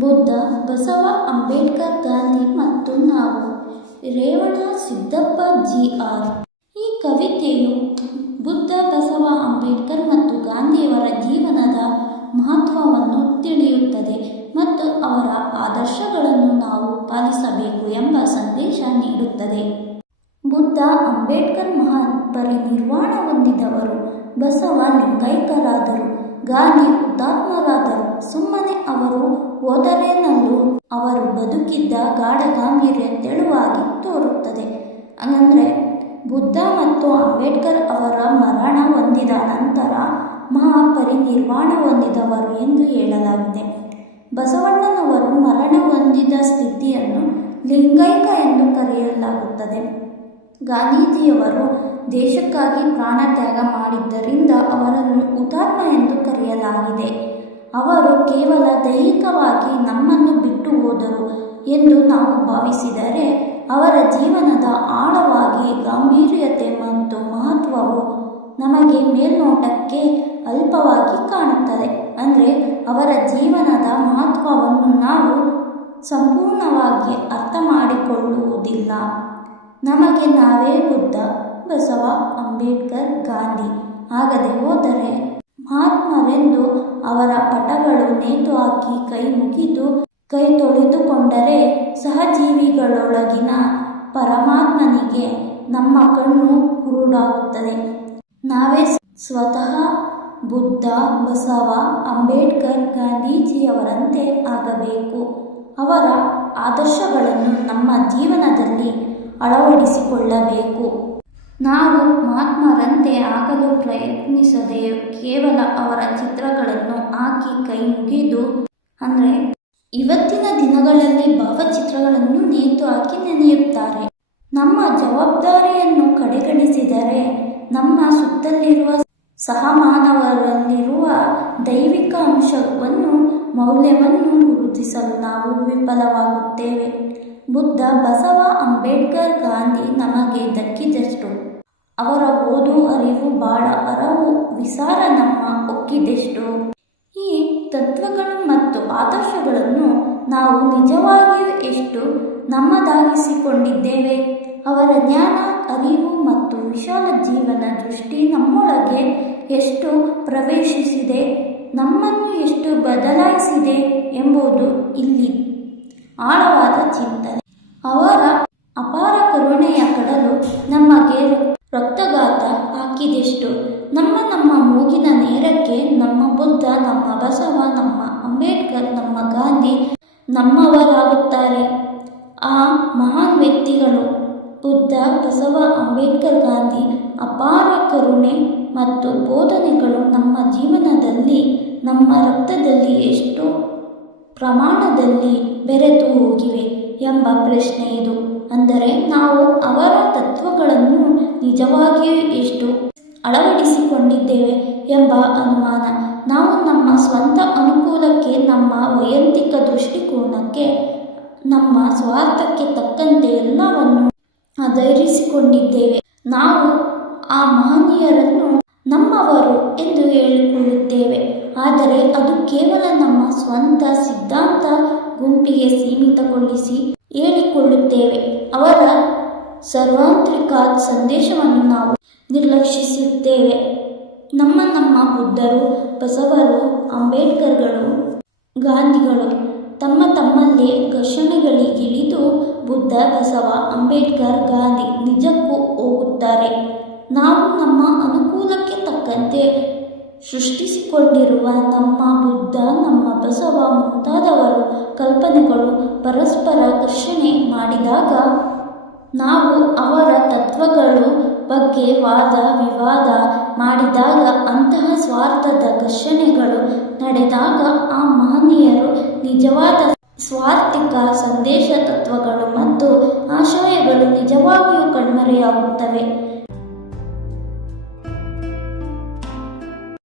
ಬುದ್ಧ, ಬಸವ, ಅಂಬೇಡ್ಕರ್, ಗಾಂಧಿ ಮತ್ತು ನಾವು. Revana, Siddappa G R ಈ ಕವಿತೆಯು ಬುದ್ಧ, ಬಸವ, ಅಂಬೇಡ್ಕರ್ ಮತ್ತು ಗಾಂಧಿಯವರ ಜೀವನದ ಮಹತ್ವವನ್ನು ತಿಳಿಯುತ್ತದೆ ಮತ್ತು ಅವರ ಆದರ್ಶಗಳನ್ನು ನಾವು ಪಾಲಿಸಬೇಕು ಎಂಬ ಸಂದೇಶ ನೀಡುತ್ತದೆ. ಬುದ್ಧ, ಅಂಬೇಡ್ಕರ್ ಮಹಾನ್ ಪರಿನಿರ್ವಾಣ ಹೊಂದಿದವರು. ಬಸವ ಲಿಂಗೈಕ್ಯರಾದರು ಗಾಂಧಿ ಹುತಾತ್ಮರಾದರು. ಸುಮ್ಮನೆ ಅವರು ಹೋದರೇನಲ್ಲೂ ಅವರು ಬದುಕಿದ್ದ ಗಾಢ ಗಾಂಭೀರ್ಯ ತೆಳುವಾಗಿ ತೋರುತ್ತದೆ. ಅಂದರೆ ಬುದ್ಧ ಮತ್ತು ಅಂಬೇಡ್ಕರ್ ಅವರ ಮರಣ ಹೊಂದಿದ ನಂತರ ಮಹಾಪರಿನಿರ್ವಾಣ ಹೊಂದಿದವರು ಎಂದು ಹೇಳಲಾಗಿದೆ. ಬಸವಣ್ಣನವರು ಮರಣ ಹೊಂದಿದ ಸ್ಥಿತಿಯನ್ನು ಲಿಂಗೈಕ ಎಂದು ಕರೆಯಲಾಗುತ್ತದೆ. ಗಾಂಧೀಜಿಯವರು ದೇಶಕ್ಕಾಗಿ ಪ್ರಾಣ ತ್ಯಾಗ ಮಾಡಿದ್ದರಿಂದ ಅವರನ್ನು ಹುತಾತ್ಮ ಎಂದು ಕರೆಯಲಾಗಿದೆ. ಅವರು ಕೇವಲ ದೈಹಿಕವಾಗಿ ನಮ್ಮನ್ನು ಬಿಟ್ಟು ಹೋದರು ಎಂದು ನಾವು ಭಾವಿಸಿದರೆ ಅವರ ಜೀವನದ ಆಳವಾಗಿ ಗಾಂಭೀರ್ಯತೆ ಮತ್ತು ಮಹತ್ವವು ನಮಗೆ ಮೇಲ್ನೋಟಕ್ಕೆ ಅಲ್ಪವಾಗಿ ಕಾಣುತ್ತದೆ. ಅಂದರೆ ಅವರ ಜೀವನದ ಮಹತ್ವವನ್ನು ನಾವು ಸಂಪೂರ್ಣವಾಗಿ ಅರ್ಥ ಮಾಡಿಕೊಳ್ಳುವುದಿಲ್ಲ ನಮಗೆ ನಾವೇ ಬುದ್ಧ, ಬಸವ, ಅಂಬೇಡ್ಕರ್, ಗಾಂಧಿ. ಆಗದೆ ಹೋದರೆ ಮಹಾತ್ಮವೆಂದು ಅವರ ಪಟಗಳು ನೇತು ಹಾಕಿ ಕೈ ಮುಗಿದು ಕೈ ತೊಳೆದುಕೊಂಡರೆ ಸಹಜೀವಿಗಳೊಳಗಿನ ಪರಮಾತ್ಮನಿಗೆ ನಮ್ಮ ಕಣ್ಣು ಕುರುಡಾಗುತ್ತದೆ. ನಾವೇ ಸ್ವತಃ ಬುದ್ಧ, ಬಸವ, ಅಂಬೇಡ್ಕರ್, ಗಾಂಧೀಜಿಯವರಂತೆ ಆಗಬೇಕು. ಅವರ ಆದರ್ಶಗಳನ್ನು ನಮ್ಮ ಜೀವನದಲ್ಲಿ ಅಳವಡಿಸಿಕೊಳ್ಳಬೇಕು. ನಾವು ಮಹಾತ್ಮರಂತೆ ಆಗಲು ಪ್ರಯತ್ನಿಸದೆ ಕೇವಲ ಅವರ ಚಿತ್ರಗಳನ್ನು ಹಾಕಿ ಕೈ ಮುಗಿದು, ಅಂದರೆ ಇವತ್ತಿನ ದಿನಗಳಲ್ಲಿ ಭಾವಚಿತ್ರಗಳನ್ನು ನೇತು ಹಾಕಿ ನೆನೆಯುತ್ತಾರೆ. ನಮ್ಮ ಜವಾಬ್ದಾರಿಯನ್ನು ಕಡೆಗಣಿಸಿದರೆ, ನಮ್ಮ ಸುತ್ತಲಿರುವ ಸಹಮಾನವರಲ್ಲಿರುವ ದೈವಿಕ ಅಂಶವನ್ನು, ಮೌಲ್ಯವನ್ನು ಗುರುತಿಸಲು ನಾವು ವಿಫಲವಾಗುತ್ತೇವೆ. ಬುದ್ಧ ಬಸವ ಅಂಬೇಡ್ಕರ್ ಗಾಂಧಿ ನಮಗೆ ದಕ್ಕಿದಷ್ಟು. ಅವರ ಓದು ಅರಿವು ಬಾಳ ಅರವು ವಿಸಾರ ನಮ್ಮ ಒಕ್ಕಿದೆಷ್ಟು. ಈ ತತ್ವಗಳು ಮತ್ತು ಆದರ್ಶಗಳನ್ನು ನಾವು ನಿಜವಾಗಿಯೂ ಎಷ್ಟು ನಮ್ಮದಾಗಿಸಿಕೊಂಡಿದ್ದೇವೆ? ಅವರ ಜ್ಞಾನ, ಅರಿವು ಮತ್ತು ವಿಶಾಲ ಜೀವನ ದೃಷ್ಟಿ ನಮ್ಮೊಳಗೆ ಎಷ್ಟು ಪ್ರವೇಶಿಸಿದೆ? ನಮ್ಮನ್ನು ಎಷ್ಟು ಬದಲಾಯಿಸಿದೆ ಎಂಬುದು ಇಲ್ಲಿ ಆಳವಾದ ಚಿಂತನೆ. ಅವರ ನಮಗೆ ರಕ್ತಗಾತ ಹಾಕಿದೆಷ್ಟು? ನಮ್ಮ ನಮ್ಮ ಮೂಗಿನ ನೇರಕ್ಕೆ ನಮ್ಮ ಬುದ್ಧ, ನಮ್ಮ ಬಸವ, ನಮ್ಮ ಅಂಬೇಡ್ಕರ್, ನಮ್ಮ ಗಾಂಧಿ ನಮ್ಮವರಾಗುತ್ತಾರೆ. ಆ ಮಹಾನ್ ವ್ಯಕ್ತಿಗಳು ಬುದ್ಧ, ಬಸವ, ಅಂಬೇಡ್ಕರ್, ಗಾಂಧಿ ಅಪಾರ ಕರುಣೆ ಮತ್ತು ಬೋಧನೆಗಳು ನಮ್ಮ ಜೀವನದಲ್ಲಿ, ನಮ್ಮ ರಕ್ತದಲ್ಲಿ ಎಷ್ಟು ಪ್ರಮಾಣದಲ್ಲಿ ಬೆರೆತು ಹೋಗಿವೆ ಎಂಬ ಪ್ರಶ್ನೆ ಇದು. ಅಂದರೆ ನಾವು ಅವರ ತತ್ವಗಳನ್ನು ನಿಜವಾಗಿಯೂ ಎಷ್ಟು ಅಳವಡಿಸಿಕೊಂಡಿದ್ದೇವೆ ಎಂಬ ಅನುಮಾನ. ನಾವು ನಮ್ಮ ಸ್ವಂತ ಅನುಕೂಲಕ್ಕೆ, ನಮ್ಮ ವೈಯಕ್ತಿಕ ದೃಷ್ಟಿಕೋನಕ್ಕೆ, ನಮ್ಮ ಸ್ವಾರ್ಥಕ್ಕೆ ತಕ್ಕಂತೆ ಎಲ್ಲವನ್ನು ಆಧರಿಸಿಕೊಂಡಿದ್ದೇವೆ. ನಾವು ಆ ಮಹನೀಯರನ್ನು ನಮ್ಮವರು ಎಂದು ಹೇಳಿಕೊಳ್ಳುತ್ತೇವೆ. ಆದರೆ ಅದು ಕೇವಲ ನಮ್ಮ ಸ್ವಂತ ಸಿದ್ಧಾಂತ ಗುಂಪಿಗೆ ಸೀಮಿತಗೊಳಿಸಿ ಹೇಳಿಕೊಳ್ಳುತ್ತೇವೆ. ಅವರ ಸಾರ್ವತ್ರಿಕ ಸಂದೇಶವನ್ನು ನಾವು ನಿರ್ಲಕ್ಷಿಸುತ್ತೇವೆ. ನಮ್ಮ ನಮ್ಮ ಬುದ್ಧರು, ಬಸವರು, ಅಂಬೇಡ್ಕರ್ಗಳು, ಗಾಂಧಿಗಳು ತಮ್ಮ ತಮ್ಮಲ್ಲಿ ಘರ್ಷಣೆಗಳಿಗಿಳಿದು ಬುದ್ಧ, ಬಸವ, ಅಂಬೇಡ್ಕರ್, ಗಾಂಧಿ ನಿಜಕ್ಕೂ ಹೋಗುತ್ತಾರೆ. ನಾವು ನಮ್ಮ ಅನುಕೂಲಕ್ಕೆ ತಕ್ಕಂತೆ ಸೃಷ್ಟಿಸಿಕೊಂಡಿರುವ ನಮ್ಮ ಬುದ್ಧ, ನಮ್ಮ ಬಸವ ಮುಂತಾದವರು ಕಲ್ಪನೆಗಳು ಪರಸ್ಪರ ಘರ್ಷಣೆ ಮಾಡಿದಾಗ ನಾವು ಅವರ ತತ್ವಗಳು ಬಗ್ಗೆ ವಾದ, ವಿವಾದ ಮಾಡಿದಾಗ ಅಂತಹ ಸ್ವಾರ್ಥದ ಘರ್ಷಣೆಗಳು ನಡೆದಾಗ ಆ ಮಹನೀಯರು ನಿಜವಾದ ಸ್ವಾರ್ಥಿಕ ಸಂದೇಶ ತತ್ವಗಳು ಮತ್ತು ಆಶಯಗಳು ನಿಜವಾಗಿಯೂ ಕಣ್ಮರೆಯಾಗುತ್ತವೆ.